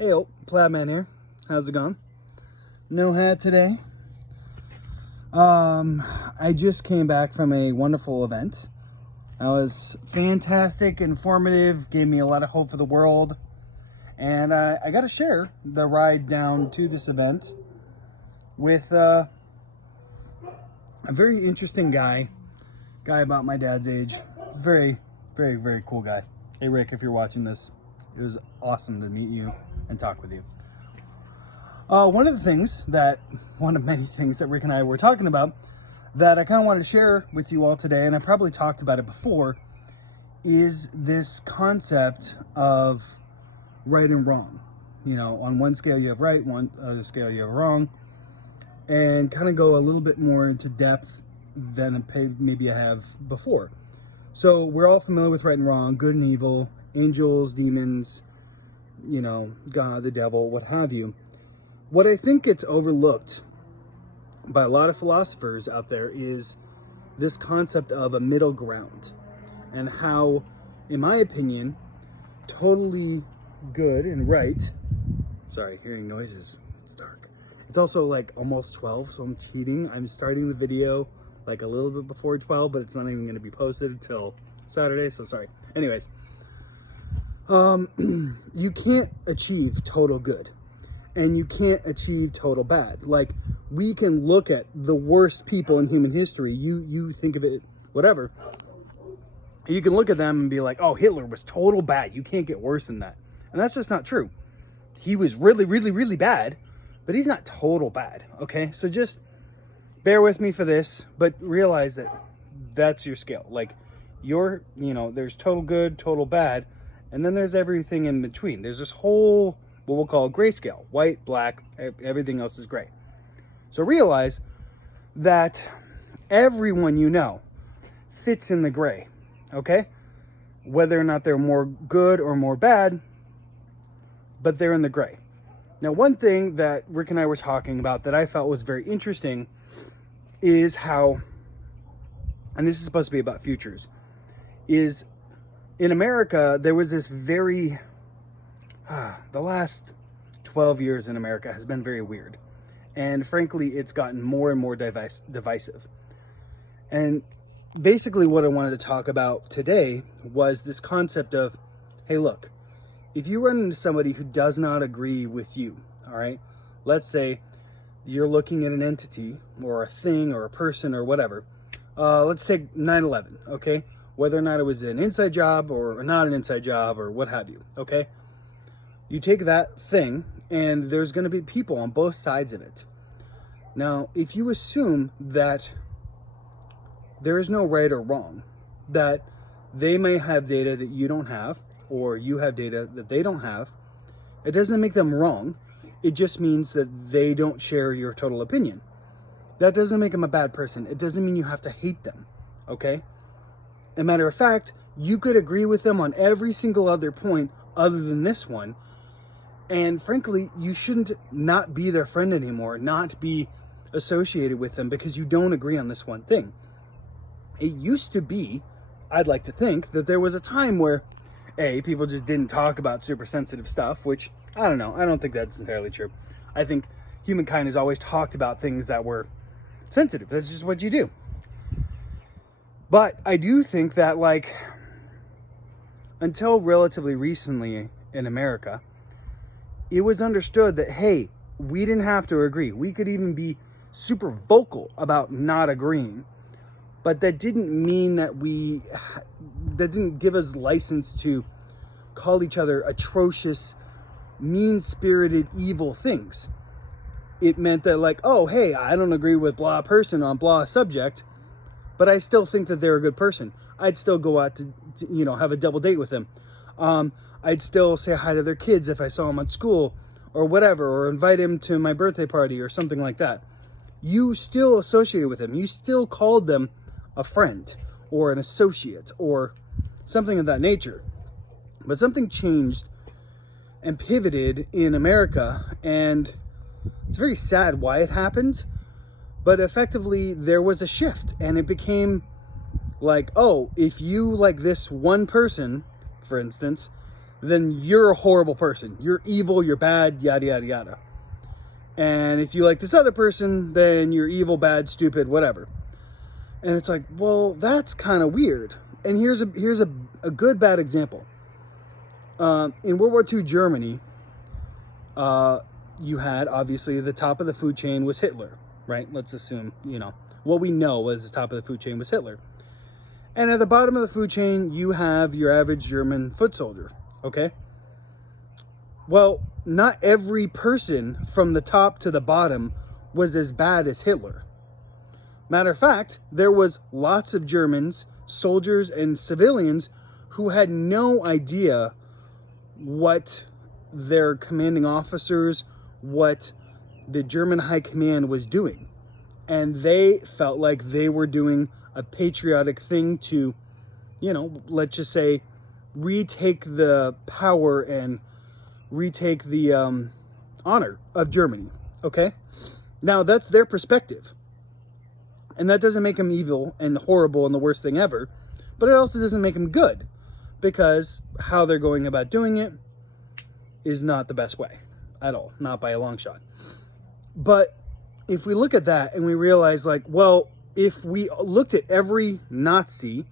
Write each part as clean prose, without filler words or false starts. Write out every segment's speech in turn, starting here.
Hey, Plaidman here. How's it going? No hat today. I just came back from a wonderful event. It was fantastic, informative, gave me a lot of hope for the world. And I got to share the ride down to this event with a very interesting guy about my dad's age. Very, very, very cool guy. Hey, Rick, if you're watching this, it was awesome to meet you and talk with you. One of many things that Rick and I were talking about that I kind of wanted to share with you all today, and I probably talked about it before, is this concept of right and wrong. You know, on one scale you have right, one other scale you have wrong, and kind of go a little bit more into depth than maybe I have before. So we're all familiar with right and wrong, good and evil, angels, demons, you know, God, the devil, what have you. What I think gets overlooked by a lot of philosophers out there is this concept of a middle ground, and how, in my opinion, totally good and right. Sorry, hearing noises. It's dark. It's also like almost 12, so I'm cheating. I'm starting the video like a little bit before 12, but it's not even going to be posted until Saturday, so sorry. Anyways, you can't achieve total good, and you can't achieve total bad. Like, we can look at the worst people in human history. You think of it, whatever. You can look at them and be like, oh, Hitler was total bad. You can't get worse than that. And that's just not true. He was really, really, really bad, but he's not total bad, okay? So just bear with me for this, but realize that that's your scale. Like, there's total good, total bad, and then there's everything in between. There's this whole, what we'll call grayscale, white, black, everything else is gray. So realize that everyone you know fits in the gray, okay? Whether or not they're more good or more bad, but they're in the gray. Now, one thing that Rick and I were talking about that I felt was very interesting is how, and this is supposed to be about futures, is in America, there was this the last 12 years in America has been very weird. And frankly, it's gotten more and more divisive. And basically what I wanted to talk about today was this concept of, hey, look, if you run into somebody who does not agree with you, all right, let's say you're looking at an entity or a thing or a person or whatever. Let's take 9/11, okay? Whether or not it was an inside job or not an inside job or what have you, okay? You take that thing and there's going to be people on both sides of it. Now, if you assume that there is no right or wrong, that they may have data that you don't have, or you have data that they don't have, it doesn't make them wrong. It just means that they don't share your total opinion. That doesn't make them a bad person. It doesn't mean you have to hate them, okay? As a matter of fact, you could agree with them on every single other point other than this one, and frankly, you shouldn't not be their friend anymore, not be associated with them because you don't agree on this one thing. It used to be, I'd like to think, that there was a time where people just didn't talk about super sensitive stuff, which, I don't know. I don't think that's entirely true. I think humankind has always talked about things that were sensitive. That's just what you do. But I do think that, like, until relatively recently in America, it was understood that, hey, we didn't have to agree. We could even be super vocal about not agreeing. But that didn't mean that that didn't give us license to call each other atrocious, mean-spirited, evil things. It meant that, like, oh, hey, I don't agree with blah person on blah subject, but I still think that they're a good person. I'd still go out to have a double date with them. I'd still say hi to their kids if I saw them at school or whatever, or invite them to my birthday party or something like that. You still associated with them. You still called them a friend or an associate or something of that nature. But something changed and pivoted in America, and it's very sad why it happened, but effectively there was a shift, and it became like, oh, if you like this one person, for instance, then you're a horrible person. You're evil, you're bad, yada, yada, yada. And if you like this other person, then you're evil, bad, stupid, whatever. And it's like, well, that's kind of weird. And here's a good, bad example. In World War II Germany, you had, obviously, the top of the food chain was Hitler, right? Let's assume, what we know was the top of the food chain was Hitler. And at the bottom of the food chain, you have your average German foot soldier, okay? Well, not every person from the top to the bottom was as bad as Hitler. Matter of fact, there was lots of Germans, soldiers and civilians who had no idea what their commanding officers, what the German high command was doing. And they felt like they were doing a patriotic thing to, let's just say, retake the power and retake the honor of Germany, okay? Now, that's their perspective. And that doesn't make them evil and horrible and the worst thing ever, but it also doesn't make them good, because how they're going about doing it is not the best way at all, not by a long shot. But if we look at that and we realize, like, well, if we looked at every Nazi,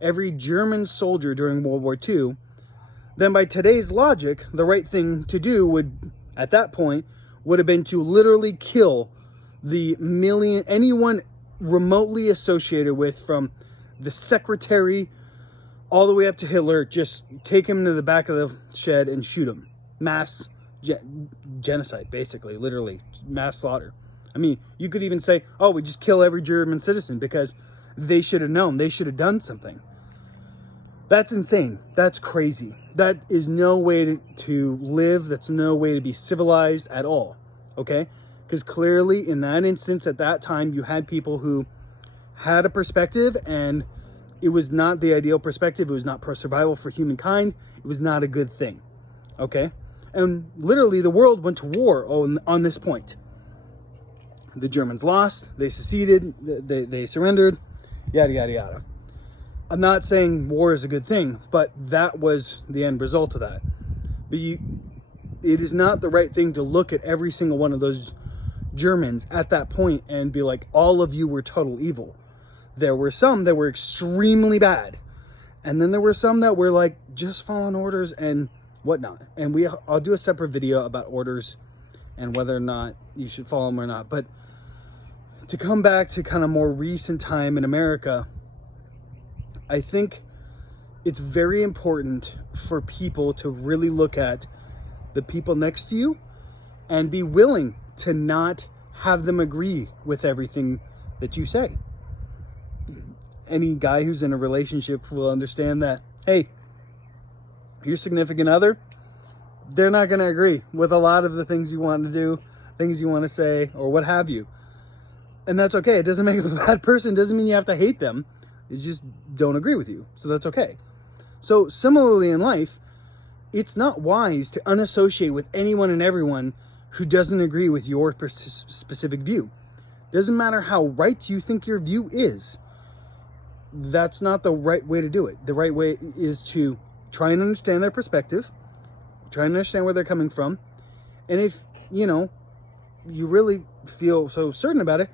every German soldier during World War II, then by today's logic, the right thing to do would, at that point, would have been to literally kill anyone remotely associated with, from the secretary all the way up to Hitler. Just take him to the back of the shed and shoot him. Mass genocide, basically, literally, mass slaughter. I mean, you could even say, oh, we just kill every German citizen because they should have known, they should have done something. That's insane. That's crazy. That is no way to live. That's no way to be civilized at all, okay? Because clearly in that instance, at that time, you had people who had a perspective, and it was not the ideal perspective. It was not pro-survival for humankind. It was not a good thing, okay? And literally the world went to war on this point. The Germans lost, they seceded, they surrendered, yada, yada, yada. I'm not saying war is a good thing, but that was the end result of that. But it is not the right thing to look at every single one of those Germans at that point and be like, all of you were total evil. There were some that were extremely bad. And then there were some that were like just following orders and whatnot. And I'll do a separate video about orders and whether or not you should follow them or not. But to come back to kind of more recent time in America, I think it's very important for people to really look at the people next to you and be willing to not have them agree with everything that you say. Any guy who's in a relationship will understand that, hey, your significant other, they're not going to agree with a lot of the things you want to do, things you want to say, or what have you. And that's okay. It doesn't make them a bad person. It doesn't mean you have to hate them. They just don't agree with you. So that's okay. So similarly in life, it's not wise to unassociate with anyone and everyone who doesn't agree with your specific view. Doesn't matter how right you think your view is. That's not the right way to do it. The right way is to try and understand their perspective, try and understand where they're coming from. And if, you really feel so certain about it,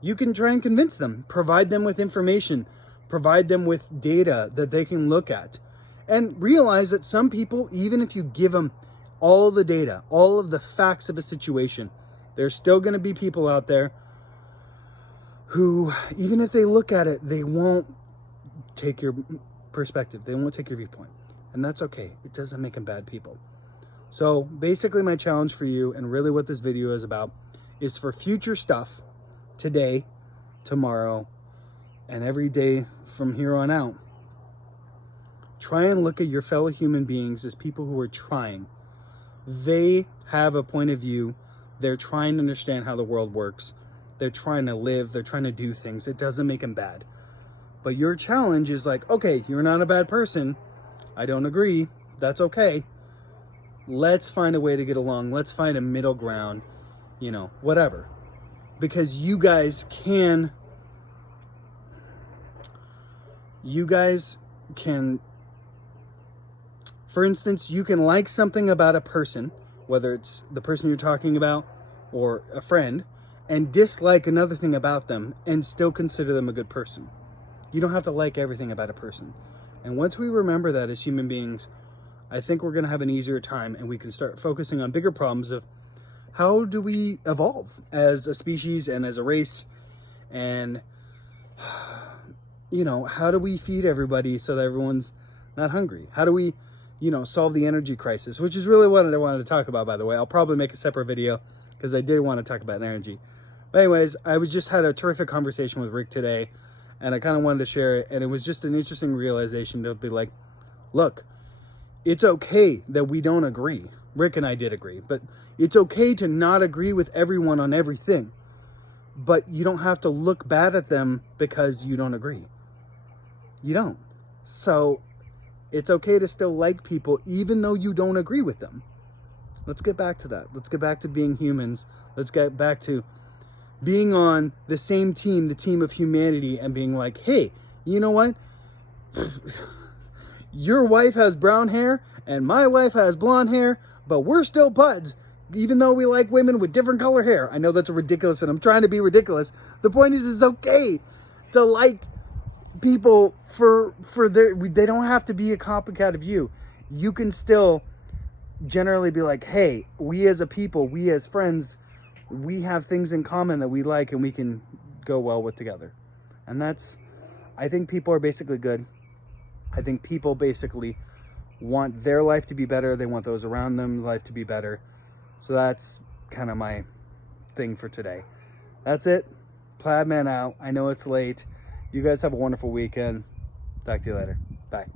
you can try and convince them, provide them with information, provide them with data that they can look at, and realize that some people, even if you give them all the data, all of the facts of a situation, there's still going to be people out there who, even if they look at it, they won't take your perspective. They won't take your viewpoint. And that's okay. It doesn't make them bad people. So basically my challenge for you, and really what this video is about, is for future stuff, today, tomorrow, and every day from here on out, try and look at your fellow human beings as people who are trying. They have a point of view. They're trying to understand how the world works. They're trying to live. They're trying to do things. It doesn't make them bad. But your challenge is like, okay, you're not a bad person. I don't agree. That's okay. Let's find a way to get along. Let's find a middle ground, whatever. Because you guys can For instance, you can like something about a person, whether it's the person you're talking about or a friend, and dislike another thing about them and still consider them a good person. You don't have to like everything about a person. And once we remember that as human beings, I think we're going to have an easier time, and we can start focusing on bigger problems of how do we evolve as a species and as a race, and how do we feed everybody so that everyone's not hungry? How do we solve the energy crisis, which is really what I wanted to talk about, by the way. I'll probably make a separate video because I did want to talk about energy. But anyways, I just had a terrific conversation with Rick today, and I kind of wanted to share it. And it was just an interesting realization to be like, look, it's okay that we don't agree. Rick and I did agree, but it's okay to not agree with everyone on everything. But you don't have to look bad at them because you don't agree. You don't. So it's okay to still like people even though you don't agree with them. Let's get back to that. Let's get back to being humans. Let's get back to being on the same team, the team of humanity, and being like, hey, you know what? Your wife has brown hair and my wife has blonde hair, but we're still buds, even though we like women with different color hair. I know that's ridiculous, and I'm trying to be ridiculous. The point is, it's okay to like people for they don't have to be a copycat of you. You can still generally be like, hey, we as a people, we as friends, we have things in common that we like and we can go well with together. And I think people are basically good. I think people basically want their life to be better. They want those around them life to be better. So that's kind of my thing for today. That's it. Plaid Man out. I know it's late. You guys have a wonderful weekend. Talk to you later. Bye.